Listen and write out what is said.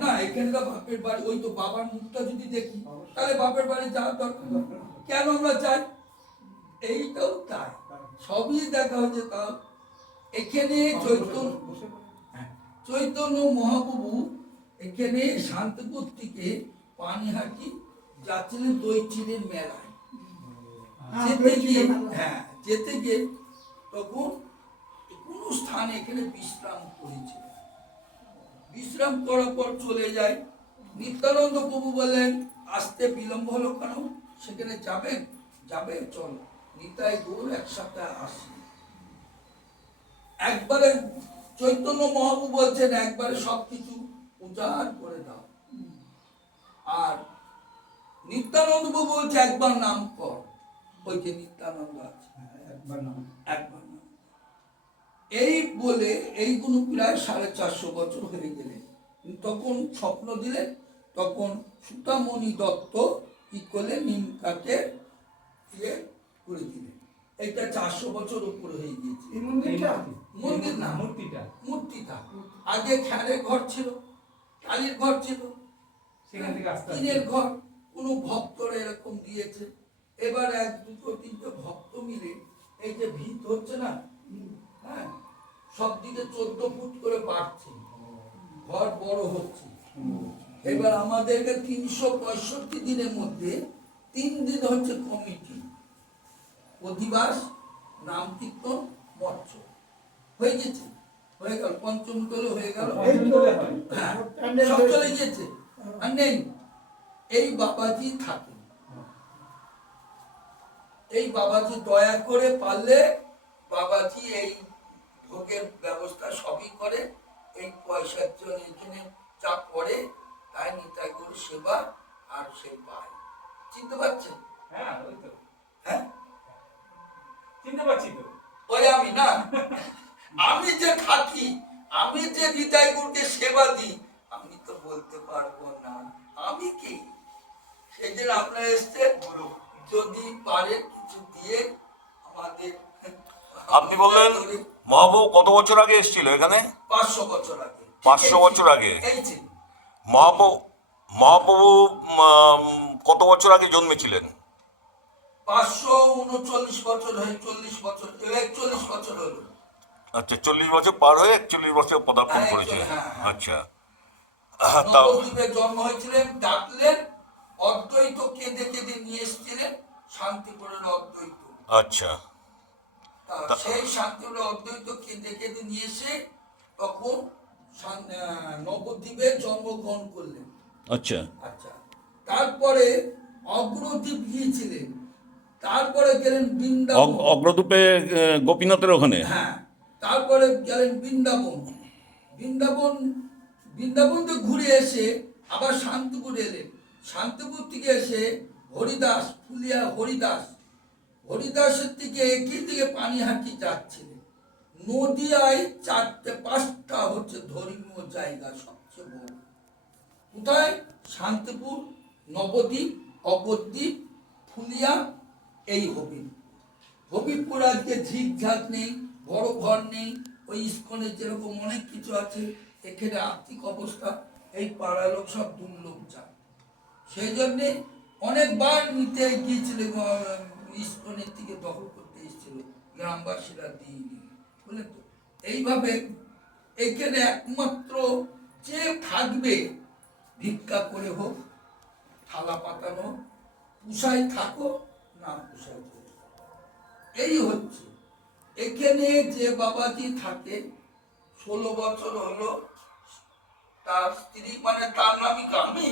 না, এখানকার বাপের বাড়ি, ওই তো বাবার মুখটা যদি দেখি তাহলে বাপের বাড়ি যাওয়ার দরকার কেন আমরা যাই? এইটাও তাই, সবই দেখা হচ্ছে। তাও এখানে চৈতন্য মহাপ্রভু এখানে শান্তিপুর থেকে পানিহাটি যাচ্ছিলেন দইচিনের মেলায়। যেতে গিয়ে তখন কোনো স্থানে এখানে বিশ্রাম করেছে। বিশ্রাম করার পর চলে যায়। নিত্যানন্দ প্রভু বলেন, আসতে বিলম্ব হলো কেন? সেখানে যাবেন? যাবে, চলো। নিতাই গৌর একসাথে আসি। একবারে চৈতন্য মহাপ্রভু বলছেন, একবারে সবকিছু উজাড় করে দাও। আর নিত্যানন্দ প্রভু বলছে, একবার নাম কর। ওই যে নিত্যানন্দ আছে, একবার নাম। এই বলে এইগুলো প্রায় 450 বছর হয়ে গেলে তখন স্বপ্ন দিলেন। তখন সুতামণি দত্ত কি করলেন, নিম কাঠে ইয়ে করে দিলেন। এটা 400 বছর উপরে হয়ে গিয়েছে। মন্দির না, মূর্তিটা আগে খ্যারের ঘর ছিল, টালির ঘর ছিল, টিনের ঘর। কোনো ভক্তরা এরকম দিয়েছে। এবার 1, 2, 3 ভক্ত মিলে এই যে ভিত হচ্ছে না, হ্যাঁ, সব দিকে 14 ফুট করে বাড়ছে, ঘর বড় হচ্ছে। এবার আমাদেরকে 365 দিনের মধ্যে 3 দিন হচ্ছে কমিটি, অধিবাস, নাম কীর্তন, মৎস্য হয়ে গেছে, হয়ে গেল। পঞ্চম তলে হয়ে গেল, হ্যাঁ, সব চলে গিয়েছে। আর নেই, এই বাবাজি থাকে। এই বাবাজি দয়া করে পারলে বাবাজি এই ভোগের ব্যবস্থা সবই করে। এই পয়সার জন্য এখানে যা পড়ে তাই নিতাই গৌর সেবা আর সে পায়। চিনতে পারছেন? হ্যাঁ, ওই তো, হ্যাঁ, চিনতে পারছি তো। ওই আমি না, আমি যে থাকি, আমি যে নিতাই গৌরকে সেবা দিই, আমি তো বলতে পারবো না আমি কি। সেই জন্য আপনারা এসছে, যদি পারে কিছু দিয়ে আমাদের। আপনি বললেন মহাপ্রভু কত বছর আগে এসেছিল এখানে? 500 বছর আগে। 500 বছর আগে মহাপ্রভু কত বছর আগে জন্মেছিলেন? 539 বছর হয়ে 40 বছর, 41 বছর হলো। আচ্ছা, 40 বছর পার হয়ে 41 বছর পদার্পণ করেছে। আচ্ছা, নবদ্বীপে জন্ম হয়েছিলেন, ডাকলেন, অদ্বৈত কেঁদে কেঁদে নিয়ে এসেছিলেন শান্তিপুরের অদ্বৈত। আচ্ছা, সেই শান্তিপুরের অদ্বৈত কেঁদে কেঁদে নিয়ে এসে তখন নবদ্বীপে জন্মগ্রহণ করলেন। আচ্ছা, আচ্ছা, তারপরে অগ্রদ্বীপ গিয়েছিলেন, তারপরে গেলেন বৃন্দাবন। অগ্রদ্বীপে গোপীনাথের ওখানে, হ্যাঁ, তারপরে গেলেন বৃন্দাবন। বৃন্দাবন তো ঘুরে এসে আবার শান্তিপুর এলেন। শান্তিপুর থেকে এসে হরিদাস, ফুলিয়া হরিদাসের থেকে একই দিকে পানিহাটি যাচ্ছিলেন। নদিয়ায় 4-5টা হচ্ছে ধর্মীয় জায়গা, সবচেয়ে বড় কোথায়? শান্তিপুর, নবদ্বীপ, অবদ্বীপ, ফুলিয়া, এই হবিবপুর। আজকে ঝিকঝাক নেই, বড় ঘর নেই, ওই ইস্কনের যেরকম অনেক কিছু আছে, এখানে আর্থিক অবস্থা, এই পাড়ার লোক সব দুর্লভ চায়। সেই জন্যে অনেকবার নিতে গিয়েছিল, ইস্কনের থেকে দখল করতে এসেছিল, গ্রামবাসীরা দিইনি, বুঝলেন তো। এইভাবে এখানে একমাত্র যে থাকবে, ভিক্ষা করে হোক, থালা পাতানো, পুষায় থাকো, না পুষায় চলে, এই হচ্ছে। এখানে যে বাবাজি থাকে 16 বছর হলো, তার স্ত্রী, মানে তার নামই আমি